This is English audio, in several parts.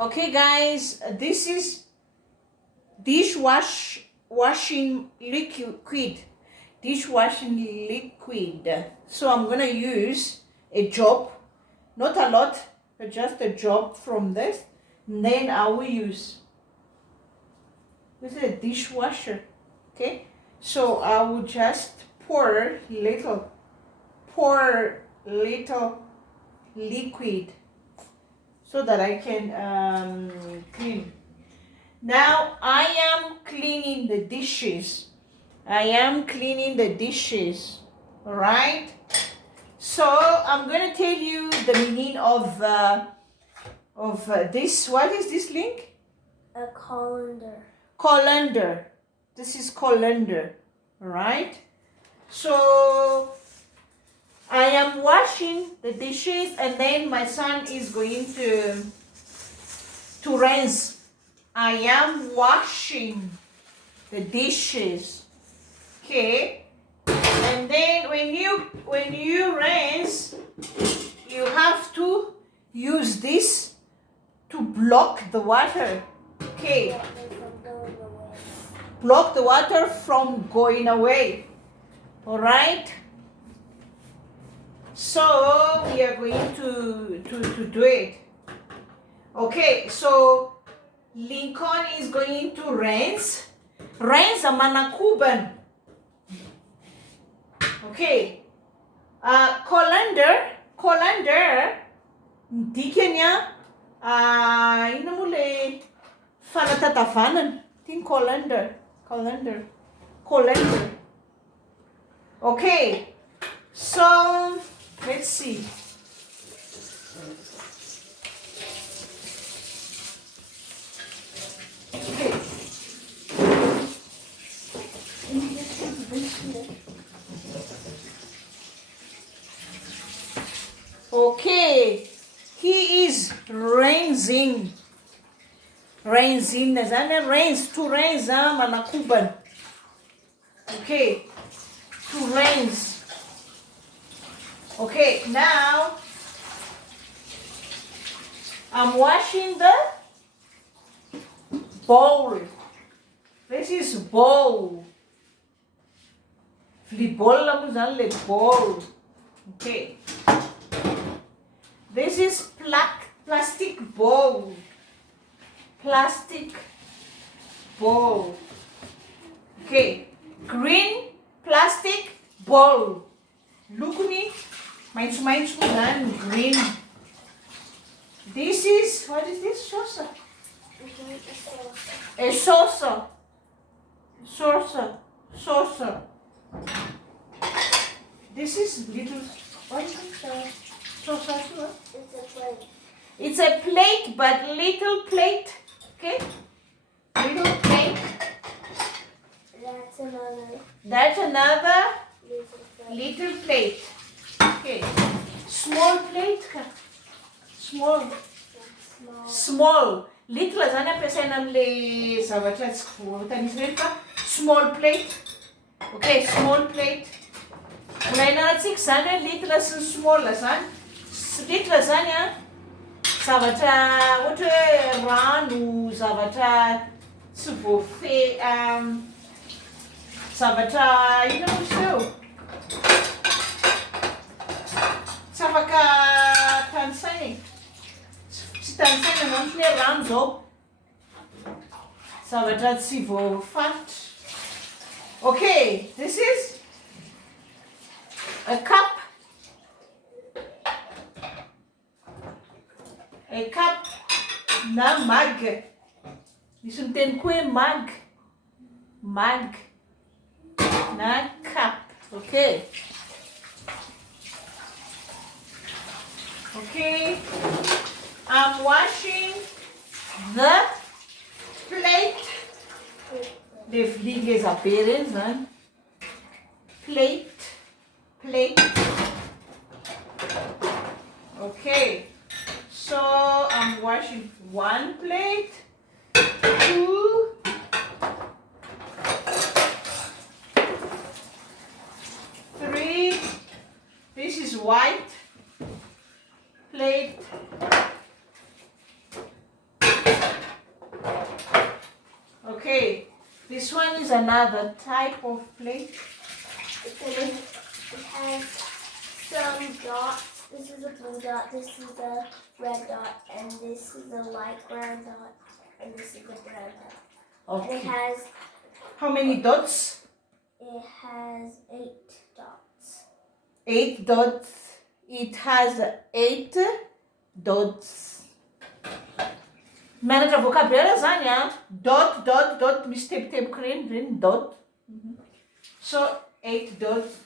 Okay, guys, this is washing liquid. Dishwashing liquid. So I'm gonna use a job, not a lot, but just a job from this. And then I will use a dishwasher. Okay, so I will just pour little liquid so that I can clean. Now I am cleaning the dishes. All right. So I'm gonna tell you the meaning of this. What is this link? A colander. Colander. This is colander. All right. So I am washing the dishes, and then my son is going to rinse. I am washing the dishes. Okay. And then when you rinse, you have to use this to block the water. Okay. Block the water from going away. All right. So we are going to do it. Okay. So Lincoln is going to rinse amana kuban. Okay. Colander di kanya ina mule fanatatafanan tin colander. Okay. So let's see. Okay. Okay. He is rinsing. Nazana rinse to rinse manakuban. Okay. To rinse. Okay, now I'm washing the bowl. This is bowl. Bowl. Okay. This is plastic bowl. Okay. Green plastic bowl. Look at me. Mine's green. This is, what is this? Saucer. A saucer. This is little, what is it? Saucer. It's a plate. It's a plate, but little plate. Okay? Little plate. That's another little plate. Okay. Small plate. Small. Little as ana pesanamle zavatra small plate. Okay, small plate. Ilaina zany little sy small zany. Little zany zavatra ohatra hoe rano, zavatra tsy voafe zavatra ina moa io? Tsy afaka tanisaina. Tsy tanisaina na hoe rano zao. Zavatra tsy voafatotra. Okay, this is a cup. Na mug. Misy miteny koa hoe mug. Na cup. Okay. Okay. I'm washing the plate. The vlieg is appearance, man. Plate. Okay. So I'm washing one plate, 2, 3. This is white plate. Okay, this one is another type of plate. It has some dots. This is a blue dot, this is a red dot, and this is a light brown dot, and this is a brown dot. Okay. And it has How many dots? It has 8 dots. 8 dots. It has 8 dots. Mianatra vocabulaire zany a dot dot dot misy teboteboka reny dot. So 8 dots.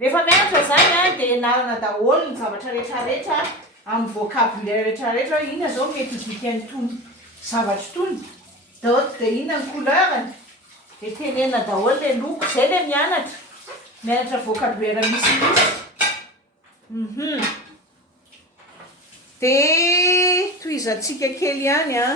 Rehefa mianatra zany a dia enarana daholo ny zavatra rehetrarehetra amin'ny vocabulaire rehetrarehetra hoe inona zao mety hidika an'itony zavatra itony. Dot dia inona ny couleurany. Dia tenenina daholo ilay loko, izay ilay mianatra vocabulaire misimisy. Dia tohizantsika kely ihany a.